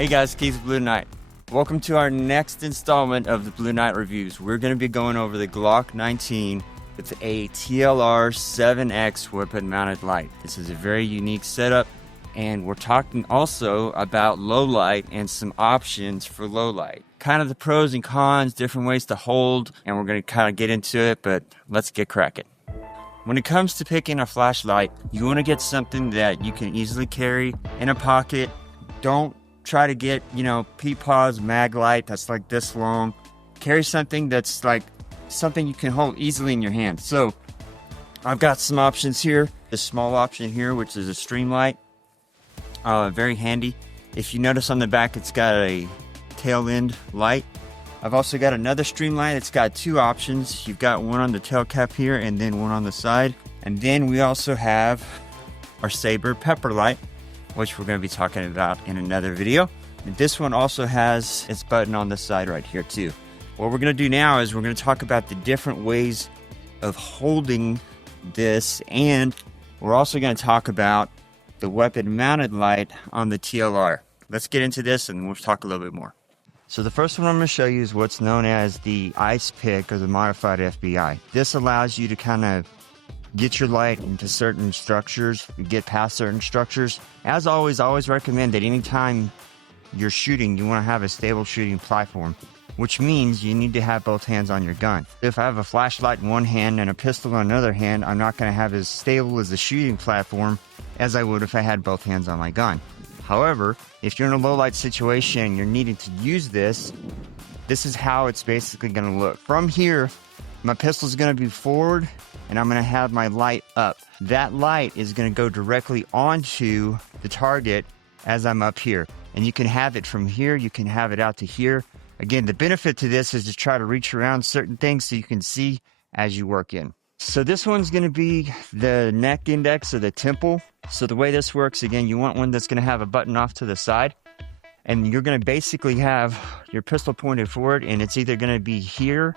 Hey guys, Keith Blue Knight. Welcome to our next installment of the Blue Knight Reviews. We're going to be going over the Glock 19 with a TLR7X weapon mounted light. This is a very unique setup, and we're talking also about low light and some options for low light. Kind of the pros and cons, different ways to hold, and we're going to kind of get into it, but let's get cracking. When it comes to picking a flashlight, you want to get something that you can easily carry in a pocket. Don't try to get, Peepaw's mag light that's like this long. Carry something that's like something you can hold easily in your hand. So I've got some options here. This small option here, which is a stream light, very handy. If you notice on the back, it's got a tail end light. I've also got another stream light. It's got two options. You've got one on the tail cap here and then one on the side. And then we also have our Saber pepper light, which we're going to be talking about in another video. And this one also has its button on the side right here too. What we're going to do now is we're going to talk about the different ways of holding this, and we're also going to talk about the weapon mounted light on the TLR. Let's get into this and we'll talk a little bit more. So the first one I'm going to show you is what's known as the ice pick or the modified FBI. This allows you to kind of get your light into certain structures, get past certain structures. As always, I always recommend that anytime you're shooting, you want to have a stable shooting platform, which means you need to have both hands on your gun. If I have a flashlight in one hand and a pistol in another hand, I'm not going to have as stable as a shooting platform as I would if I had both hands on my gun. However, if you're in a low light situation and you're needing to use this, this is how it's basically going to look. From here, my pistol is going to be forward and I'm going to have my light up. That light is going to go directly onto the target as I'm up here. And you can have it from here, you can have it out to here. Again, the benefit to this is to try to reach around certain things so you can see as you work in. So this one's going to be the neck index or the temple. So the way this works, again, you want one that's going to have a button off to the side. And you're going to basically have your pistol pointed forward, and it's either going to be here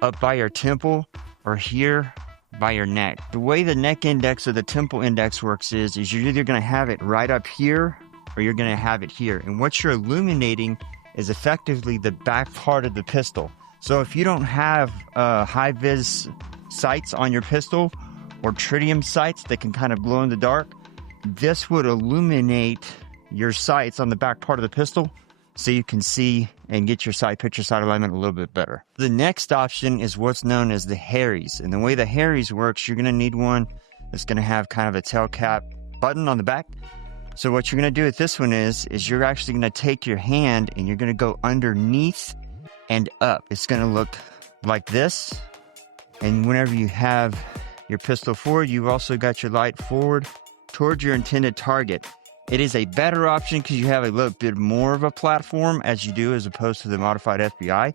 up by your temple or here by your neck. The way the neck index or the temple index works is you're either going to have it right up here or you're going to have it here. And what you're illuminating is effectively the back part of the pistol. So if you don't have high-vis sights on your pistol or tritium sights that can kind of glow in the dark, this would illuminate your sights on the back part of the pistol so you can see and get your sight picture sight alignment a little bit better. The next option is what's known as the Harries. And the way the Harries works, you're going to need one that's going to have kind of a tail cap button on the back. So what you're going to do with this one is you're actually going to take your hand and you're going to go underneath and up. It's going to look like this. And whenever you have your pistol forward, you've also got your light forward towards your intended target. It is a better option because you have a little bit more of a platform as you do as opposed to the modified FBI.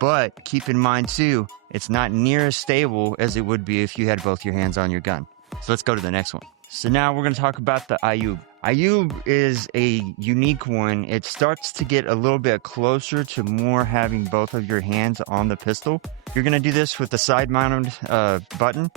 But keep in mind too, it's not near as stable as it would be if you had both your hands on your gun. So let's go to the next one. So now we're going to talk about the Ayub. Ayub is a unique one. It starts to get a little bit closer to more having both of your hands on the pistol. You're going to do this with the side-mounted button.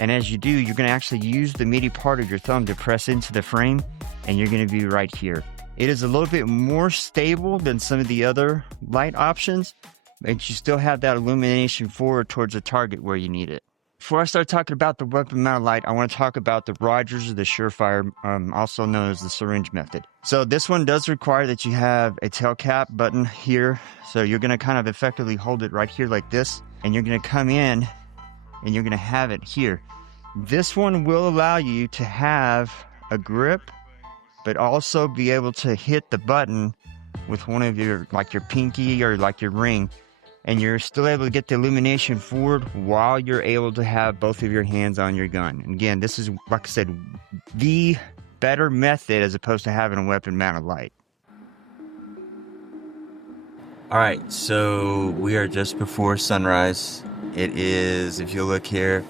And as you do, you're going to actually use the meaty part of your thumb to press into the frame, and you're going to be right here. It is a little bit more stable than some of the other light options, but you still have that illumination forward towards the target where you need it. Before I start talking about the weapon mounted light, I want to talk about the Rogers or the Surefire, also known as the syringe method. So this one does require that you have a tail cap button here. So you're going to kind of effectively hold it right here like this, and you're going to come in and you're going to have it here. This one will allow you to have a grip, but also be able to hit the button with one of your, like your pinky or like your ring, and you're still able to get the illumination forward while you're able to have both of your hands on your gun. And again, this is, like I said, the better method as opposed to having a weapon mounted light. All right, so we are just before sunrise. It is, if you look here,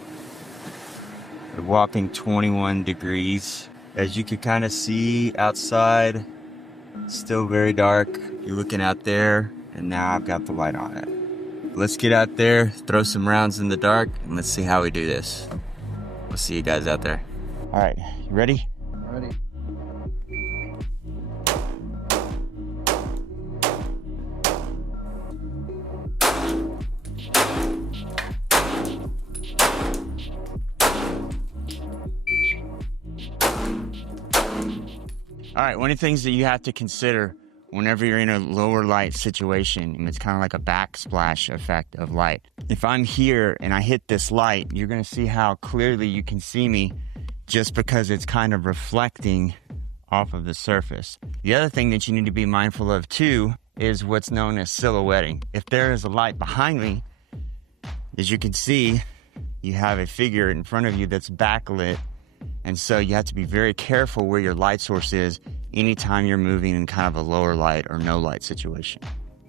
a whopping 21 degrees. As you can kind of see outside, still very dark. You're looking out there, and now I've got the light on it. Let's get out there, throw some rounds in the dark, and let's see how we do this. We'll see you guys out there. All right, you ready? Ready. All right, one of the things that you have to consider whenever you're in a lower light situation, and it's kind of like a backsplash effect of light. If I'm here and I hit this light, you're gonna see how clearly you can see me just because it's kind of reflecting off of the surface. The other thing that you need to be mindful of too is what's known as silhouetting. If there is a light behind me, as you can see, you have a figure in front of you that's backlit. And so you have to be very careful where your light source is anytime you're moving in kind of a lower light or no light situation.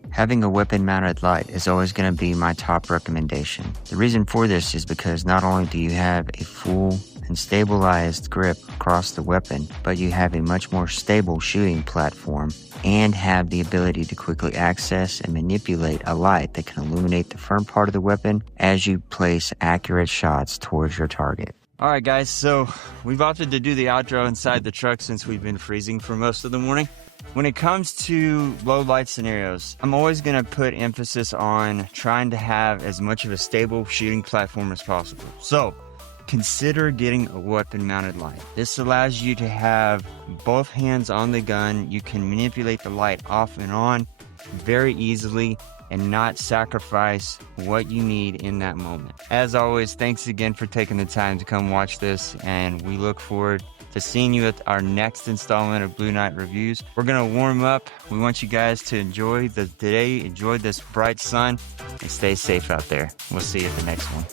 Having a weapon mounted light is always going to be my top recommendation. The reason for this is because not only do you have a full and stabilized grip across the weapon, but you have a much more stable shooting platform and have the ability to quickly access and manipulate a light that can illuminate the front part of the weapon as you place accurate shots towards your target. All right, guys, so we've opted to do the outro inside the truck since we've been freezing for most of the morning. When it comes to low light scenarios, I'm always going to put emphasis on trying to have as much of a stable shooting platform as possible. So consider getting a weapon mounted light. This allows you to have both hands on the gun. You can manipulate the light off and on very easily and not sacrifice what you need in that moment. As always, thanks again for taking the time to come watch this, and we look forward to seeing you at our next installment of Blue Knight Reviews. We're gonna warm up. We want you guys to enjoy the day, enjoy this bright sun, and stay safe out there. We'll see you at the next one.